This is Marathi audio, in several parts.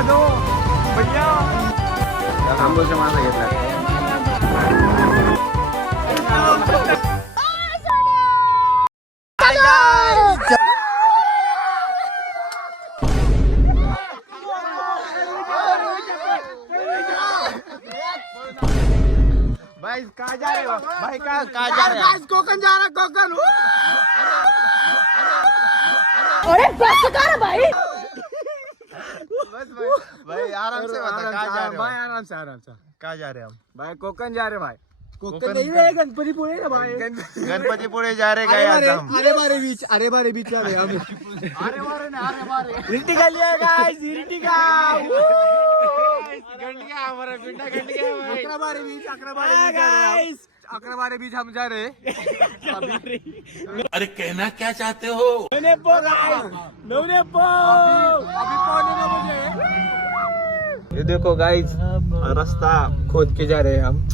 बढ़िया दो बढ़िया आंबोलचा मासा घेतला. भाई कहाँ जा रहे हो भाई? कहाँ जा रहे हो? कोकण जा रहा कोकण. अरे बस कर भाई. बस भाई आराम से बता कहाँ जा रहे हो? भाई आराम से कहाँ जा रहे हैं हम? भाई कोकण जा रहे भाई. कोकण नहीं रे गणपतीपुळे ना भाई. गणपतीपुळे जा रहे गए आज हम. अरे बारे बीच जा रहे हम. अरे बारे इरटिका लिया गाइस इरटिका. गंडग्या हमारा पिंडा गंडग्या भाई. अकराबारे बीच हम जा रहे. अरे कहना क्या चाहते हो? अभी पौने 9 बजे. ये देखो गाइस रास्ता खोद के जा रहे हैं हम.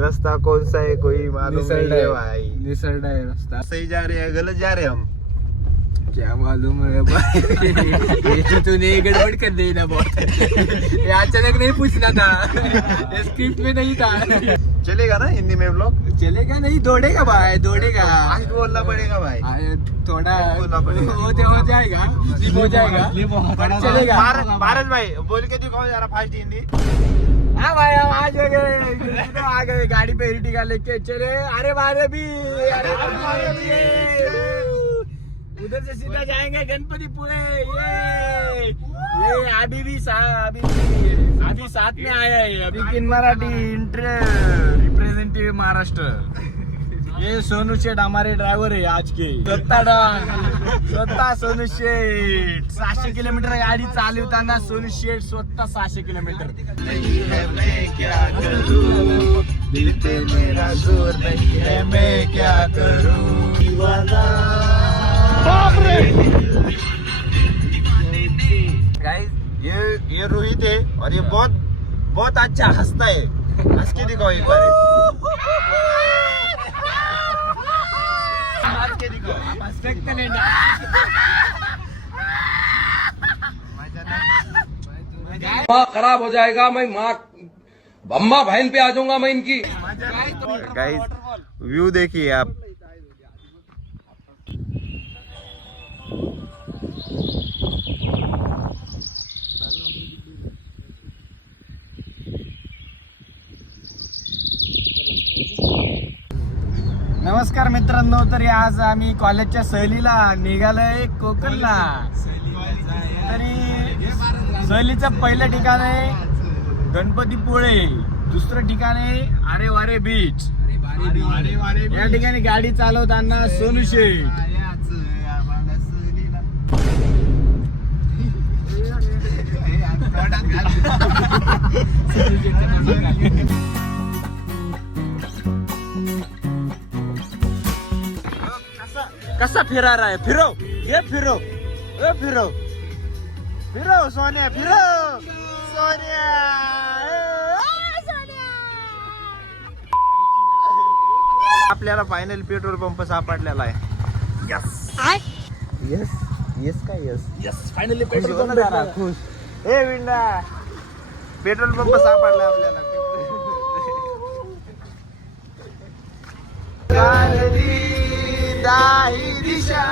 रास्ता कौन सा है कोई मालूम नहीं है भाई. निसरडा है रास्ता. सही जा रहे हैं गलत जा रहे हैं हम. क्या मालूम है भाई. ये तो तूने गड़बड़ कर दी ना बहुत. ये अचानक नहीं पूछना था. स्क्रिप्ट में नहीं था. चलेगा ना हिंदी में व्लॉग? चलेगा नहीं दौड़ेगा भाई दौड़ेगा. आज बोलना पड़ेगा भाई. थोड़ा बोलना पड़ेगा. हो जाएगा हो जाएगा चलेगा. भारत भाई बोल के दिखाओ जरा फास्ट हिंदी. हाँ भाई हम आ गए गाड़ी पे इरटिका लेके चले. अरे बारे भी उधर से सीधा जाएंगे गणपतीपुळे. ये अभी साथ में आया है अभी इन मराठी रिप्रेजेंटेटिव महाराष्ट्र. ये सोनू शेठ हमारे ड्राइवर है आज के. स्वतः सोनू शेठ 600 किलोमीटर गाडी चालवताना सोनू शेठ स्वतः 600 किलोमीटर. दिल पे मेरा जोर नहीं है मैं क्या करूं. गाइस ये रोहित है और ये बहुत अच्छा हंसता है. हंस के दिखाओ एक बार. हंस के दिखाओ. हंस सकते नहीं ना. माँ खराब हो जाएगा. मैं माँ बम्मा बहन पे आ जाऊंगा मैं इनकी. गाइस व्यू देखिए आप. नमस्कार मित्रांनो. तरी आज आम्ही कॉलेजच्या सहलीला निघालोय कोकणला. तरी सहलीचं पहिलं ठिकाण आहे गणपतीपुळे. दुसरं ठिकाण आहे अरे वारे बीच. या ठिकाणी गाडी चालवताना सोनू शेठ. कसा फिरा रहा है. फिरो ये फिरो फिरो सोनिया फिरो सोनिया. आपल्याला फायनल पेट्रोल पंप सापडलेला आहे. यस काय यस फायनली खुश. ए विंडा पेट्रोल पंप सापडला आपल्याला. दाही दिशा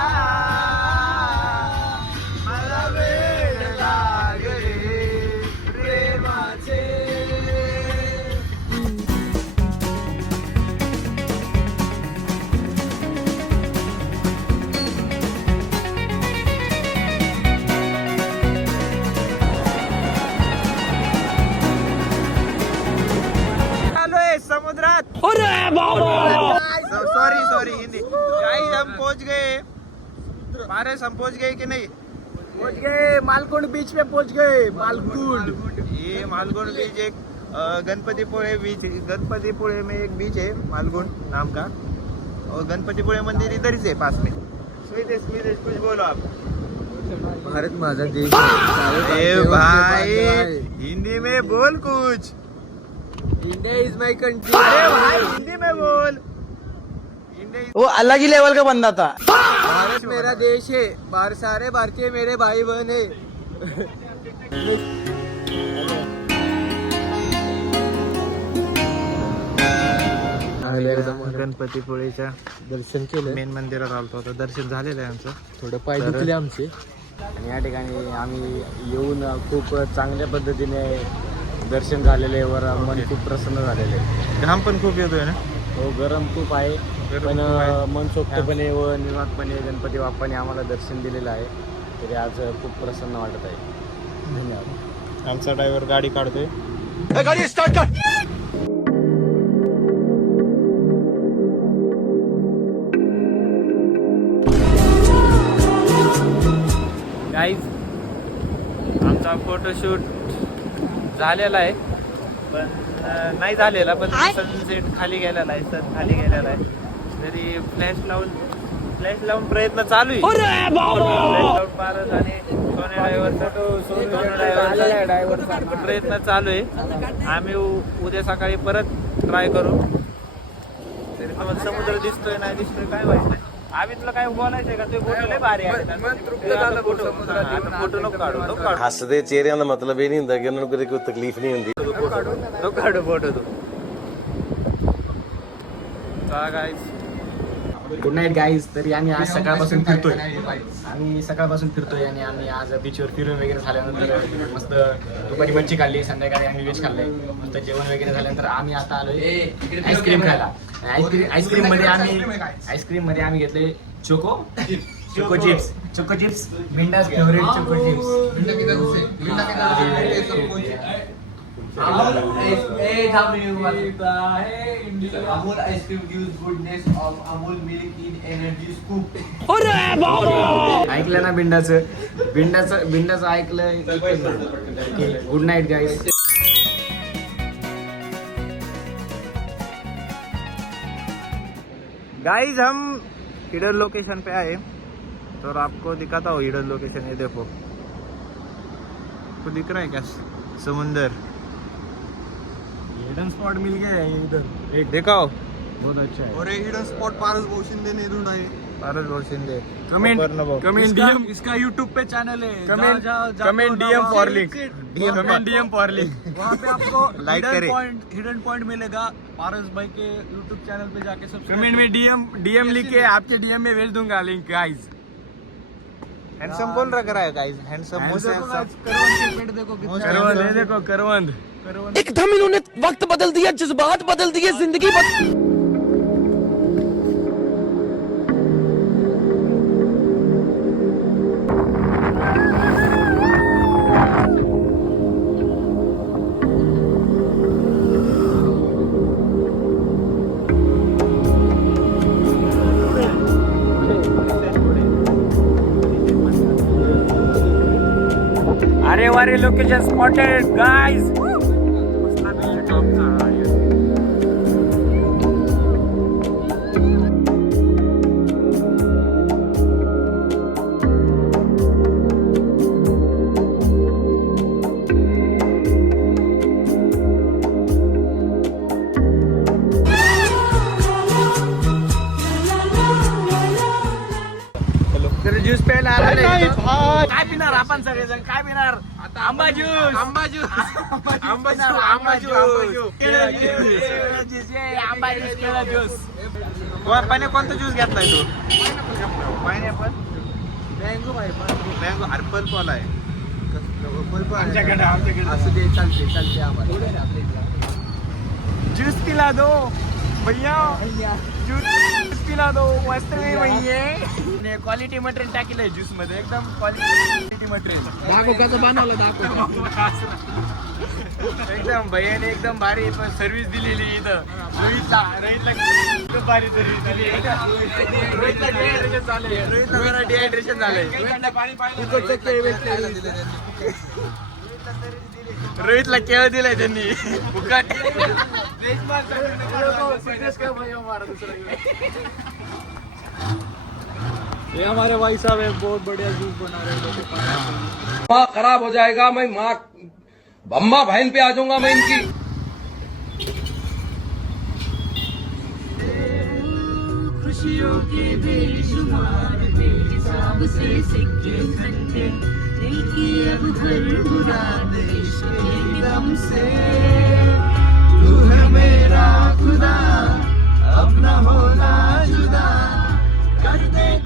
मला वेळ लागले प्रेमाचे. आलोय समुद्रात. सॉरी हिंदी. गाइस हम पहुंच गए. पारस हम पहुंच गए कि नहीं? पहुंच गए मालकुंड बीच पे पहुंच गए. मालकुंड ये मालगुंड बीच एक गणपतीपुळे बीच. गणपतीपुळे में एक बीच है मालगुंड नाम का. और गणपतीपुळे मंदिर इधर ही है पास में. स्वीदेश कुछ बोलो आप. भारत माझा देश. ए भाई हिंदी में बोल कुछ. India is my country. अरे भाई हिंदी में बोल. वो अलग ही लेवल का बंदा था. भारत मेरा देश है. सारे भारतीय मेरे भाई बहन है. गणपतीपुळेच्या दर्शन केलं, मेन मंदिरात आलतो. आता दर्शन झालेलं आहे आमचं. थोडं पाय दुखले आमचे. आणि या ठिकाणी आम्ही येऊन खूप चांगल्या पद्धतीने दर्शन झालेले वर मन खूप प्रसन्न झालेले. घाम पण खूप येतोय ना. हो, गरम खूप आहे, गरम पण खूप आहे. मनसोक्तपणे व निवांतपणे गणपती बाप्पाने आम्हाला दर्शन दिलेलं आहे. तरी आज खूप प्रसन्न वाटत आहे. धन्यवाद. आमचा ड्रायव्हर गाडी काढतोय. गाड़ी स्टार्ट कर. गाईज, आमचा फोटोशूट झालेला आहे, पण नाही झालेला, पण सनसेट खाली गेलेला आहे, सन खाली गेलेला आहे. तरी फ्लॅश लावून प्रयत्न चालू आहे. फ्लॅश लावून पारस आणि ड्रायव्हरचा प्रयत्न चालू आहे. आम्ही उद्या सकाळी परत ट्राय करू. तरी तुम्हाला समुद्र दिसतोय नाही दिसतोय काय माहित नाही. आम्ही तुला काय बोलायचंय का? ते फोटो लय भारी आहे. फोटो नको काढू, नको काढू. ਹੱਸਦੇ ਚਿਹਰਿਆਂ ਦਾ ਮਤਲਬ ਇਹ ਨਹੀਂ ਹੁੰਦਾ ਕਿ ਉਹਨਾਂ ਨੂੰ ਕਦੇ ਕੋਈ ਤਕਲੀਫ ਨਹੀਂ ਹੁੰਦੀ. नको काढू फोटो तू. चला गाईज, गुड नाईट गाईज. तरी आम्ही आज सकाळपासून फिरतोय. आणि आम्ही आज बीचवर फिरून वगैरे झाल्यानंतर मस्त दुपारी मच्छी खाल्ली, संध्याकाळी आम्ही व्हेज खाल्लंय. मस्त जेवण वगैरे झाल्यानंतर आम्ही आता आलोय आईस्क्रीम खायला. आईस्क्रीम मध्ये आम्ही घेतले चोको चिप्स, बिंदास favourite choco chips. Amul ice cream gives goodness of Amul milk in energy scoop. ऐकलं ना बिंडाचं ऐकलं. Good night guys. गाइस हम हिडन लोकेशन पे आए, तो आपको दिखाता हूँ हिडन लोकेशन. ये देखो, आपको दिख रहा है क्या? समुंदर हिडन स्पॉट मिल गया है इधर. एक दिखाओ. बहुत अच्छा है. और एक हिडन स्पॉट पारस भाऊ शिंदे ने ढूंढा है. पारस भाऊ शिंदे. Comment DM. इसका यूट्यूब पे चैनल है. Comment DM for link. Comment DM for link. वहाँ पे आपको Like करें. हिडन पॉइंट मिलेगा. पारस भाई के यूट्यूब चैनल पे जाके कमेंट में डीएम लिख के आपके डीएम में भेज दूंगा लिंक गाइस. हैंडसम कौन रख रहा है गाइस? Handsome most handsome. करवंद है, देखो करवंद. एकदम इन्होंने वक्त बदल दिया, जज्बात बदल दिए, जिंदगी बदल. अरे वारे लोकेशन स्पॉटेड गाइस. ज्यूस प्यायला आला नाही. काय पिणार आपण सगळेजण? काय पिणार? आंबा ज्यूस. आंबा ज्यूस. कोणता ज्यूस घेतलाय तू? पायनॅपल. मँगो हर्पल फॉल आहे. असं ते चालते आम्हाला. ज्यूस पिला दो भैया, ज्यूस पिला दो. मस्त नाही भैया. क्वालिटी मटेरियल टाकलंय ज्यूस मध्ये, एकदम क्वालिटी मटेरियल. एकदम भैयाने एकदम भारी सर्व्हिस दिलेली इथं. रोहितला एकदम भारी सर्व्हिस दिली. रोहितला डिहायड्रेशन झालंय. रोहितला केळ दिलाय त्यांनी फुकट. ये हमारे भाई साहब है, बहुत बढ़िया जूस बना रहे हैं. माँ खराब हो जाएगा, मैं माँ बम्मा बहन पे आ जाऊंगा मैं इनकी. खुशियों के बेशुमार बेहिसाब से सिक्के खंडे दिल की अब भर मुराद इश्क के दम से. तू है मेरा खुदा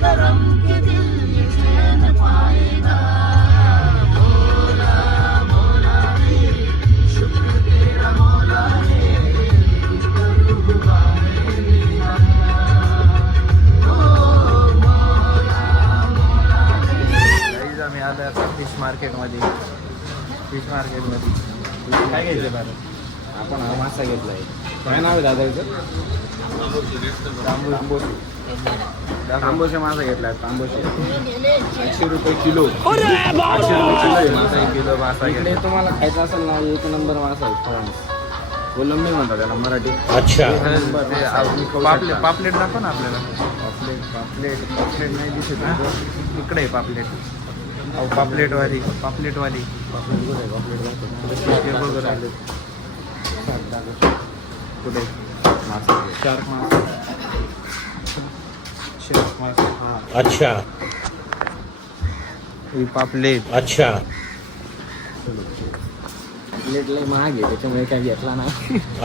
करम के दिल ये चैन पाएगा मौला मौला रे शुक्र तेरा मौला रे करूँगा मेरा ओ मौला मौला गाईज आम्ही आलो आता फिश मार्केटमध्ये काय घ्यायचं बरं? आपण हा मासा घेतलाय. काय नाव आहे दादाचं? तांबोशी मासा घेतलाय. तांबोशी 800 रुपये किलो. 800 रुपये किलो आहे मासा. 1 किलो मासा इकडे तुम्हाला खायचा असेल ना, 1 नंबर मासा आहे फ्रान्स. कोलंबी म्हणतात त्याला मराठी. पापलेट दाखव ना आपल्याला. पापलेट नाही दिसत इकडे आहे पापलेट. पापलेटवाली पापलेट कुठे मासा शार्क मासा. अच्छा ही पापलेट. अच्छा प्लेट लय महाग आहे त्याच्यामुळे काय घेतला ना.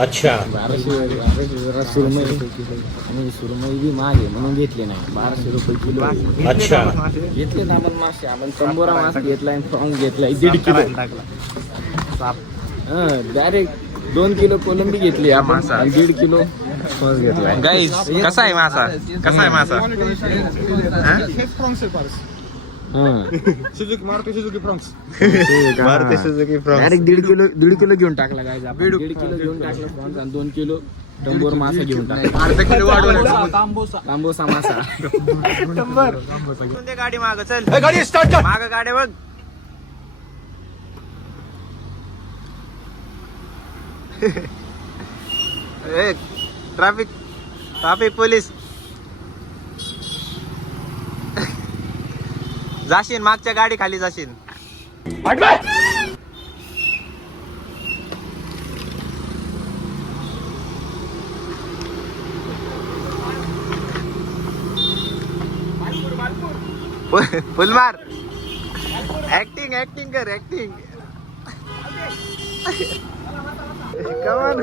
अच्छा 1200 जरा सुरमई आणि सुरमई बी महाग आहे म्हणून घेतले नाही. 1200 रुपये किलो अच्छा घेतले ना आपण मासे. आपण तंबोरा मासा घेतलाय, फ्रॉन्स घेतलाय 1.5 किलो. डायरेक्ट 2 किलो कोलंबी घेतली आपण मासा. आणि 1.5 किलो फ्रॉन्स घेतलाय. गाईज कसा आहे मासा? कसा आहे मासा? Maruti Suzuki Fronx Maruti Suzuki Fronx. Direct 1.5 kilo घेऊन टाकला गायज आपण. 1.5 किलो घेऊन टाकला फ्रॉन्स आणि 2 किलो टंबोर मासा घेऊन टाकला. अर्धा किलो वाढवला. तांबोसा मासा. कोणती गाडी माग चल. गाडी स्टार्ट कर. माग गाडी बघ. Traffic police. जाशील मागच्या गाडी खाली जाशील. फुल मार. ऍक्टिंग कर ऍक्टिंग. कमान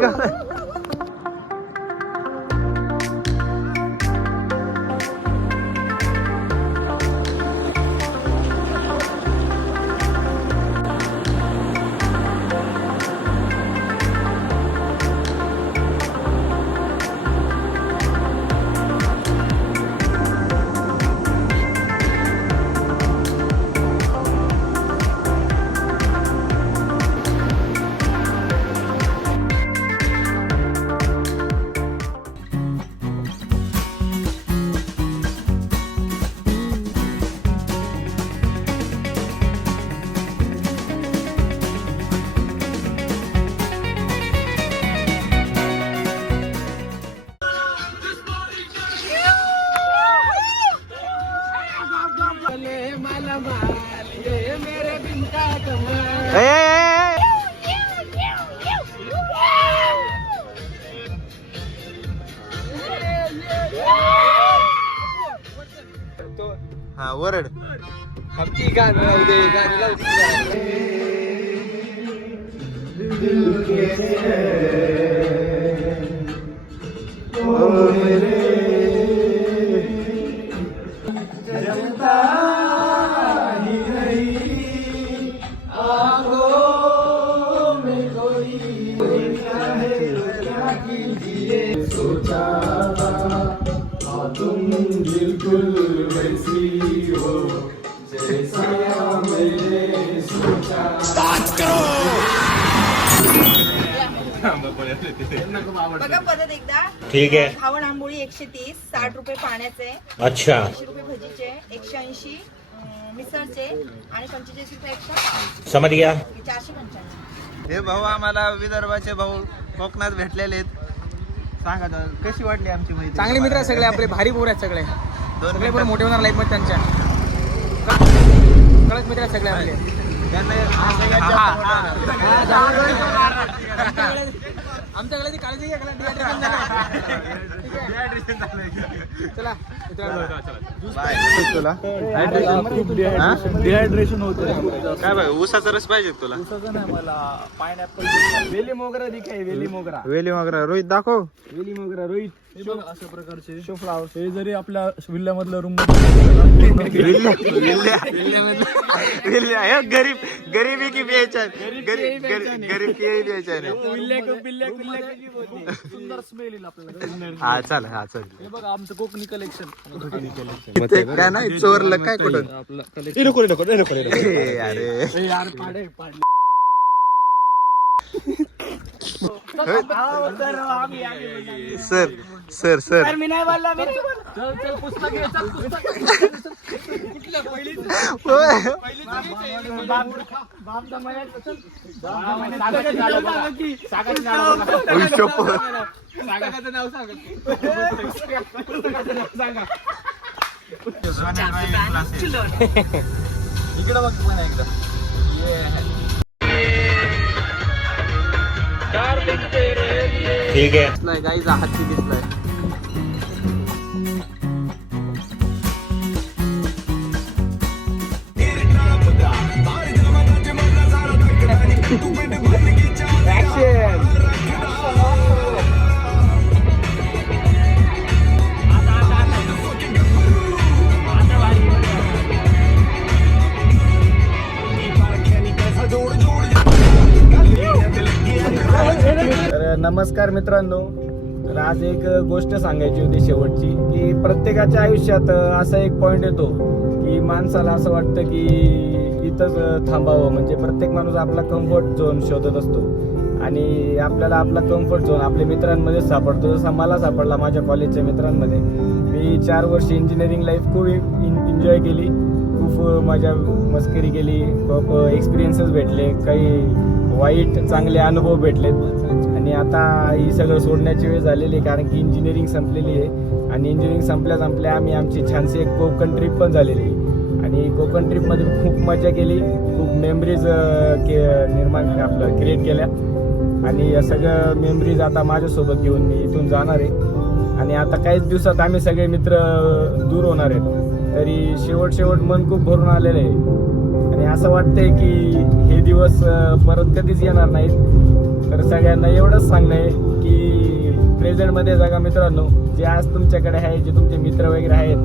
हा वरड. बघा पद्धत एकदा. ठीक आहे. घावण आंबोळी 130, 60 रुपये पाण्याचे, अच्छा 80 रुपये भजीचे, 180 मिसळचे आणि 45 रुपये एक्स्ट्रा पाव. समझ गया. 495. हे भाऊ आम्हाला विदर्भाचे भाऊ कोकणात भेटलेले आहेत. सांगा कशी वाटली आमची माहिती? चांगले मित्र सगळे आपले, भारी पोर आहेत सगळे. सगळे पण मोठे होणार लाईफ मध्ये त्यांच्या. कडक मित्र आहेत सगळे आपले. आमच्याकडे ती काळजी घ्या चला डिहायड्रेशन होतं काय बघ ऊसाचा रस पाहिजे तुला? उसाचं नाही मला पायनॅपल वेली मोगरा दिखाय वेली मोगरा वेली वगैरे रोहित दाखव. वेली मोगरा रोहित हे बघ अशा प्रकारचे शो फ्लावर हे जरी आपल्या विल्ल्यामधल्या रूम गरीबी की प्यायचा गरीब प्यायचा सुंदर स्मेल येईल आपल्याला. हा चल हा चल. हे बघ आमचं कोकणी कलेक्शन काय नाही चोरलं काय कुठं? आपलं अरे यार पाडे सर सर सर मी नाही बोलला मी नाही बोलला. चल चल पुस्तक घे चल पुस्तक इकडे बघ पुन्हा एकदा ठीक है. दिसलाय गाईज हाती दिसलाय तर नमस्कार मित्रांनो. तर आज एक गोष्ट सांगायची होती शेवटची, की प्रत्येकाच्या आयुष्यात असा एक पॉइंट येतो की माणसाला असं वाटतं की इथंच थांबावं. म्हणजे प्रत्येक माणूस आपला कम्फर्ट झोन शोधत असतो आणि आपल्याला आपला कम्फर्ट झोन आपल्या मित्रांमध्येच सापडतो. जसा मला सापडला माझ्या कॉलेजच्या मित्रांमध्ये. मी 4 वर्ष इंजिनिअरिंग लाईफ खूप एन्जॉय केली, खूप मजा मस्करी केली, खूप एक्सपिरियन्सेस भेटले, काही वाईट चांगले अनुभव भेटलेत. आणि आता ही सगळं सोडण्याची वेळ झालेली आहे, कारण की इंजिनिअरिंग संपलेली आहे. आणि इंजिनिअरिंग संपल्या आम्ही आमची छानशी एक कोकण ट्रिप पण झालेली आहे. आणि कोकण ट्रिपमध्ये खूप मजा केली, खूप मेमरीज आपलं क्रिएट केल्या. आणि या सगळं मेमरीज आता माझ्यासोबत घेऊन मी इथून जाणार आहे. आणि आता काहीच दिवसात आम्ही सगळे मित्र दूर होणार आहेत. तरी शेवट मन खूप भरून आलेलं आहे. आणि असं वाटतंय की हे दिवस परत कधीच येणार नाहीत. तर सगळ्यांना एवढंच सांगणं आहे की प्रेझेंटमध्ये जगा मित्रांनो. जे आज तुमच्याकडे आहे, जे तुमचे मित्र वगैरे आहेत,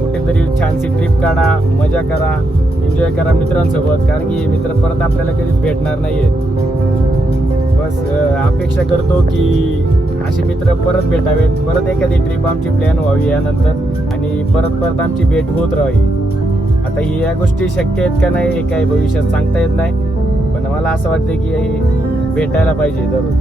कुठेतरी छानशी ट्रिप काढा, मजा करा, एन्जॉय करा मित्रांसोबत. कारण की हे मित्र परत आपल्याला कधीच भेटणार नाही आहेत. बस अपेक्षा करतो की असे मित्र परत भेटावेत, परत एखादी ट्रिप आमची प्लॅन व्हावी यानंतर, आणि परत आमची भेट होत राहावी. आता या गोष्टी शक्य आहेत का नाही हे काही भविष्यात सांगता येत नाही, पण मला असं वाटतं की भेटायला पाहिजे दररोज.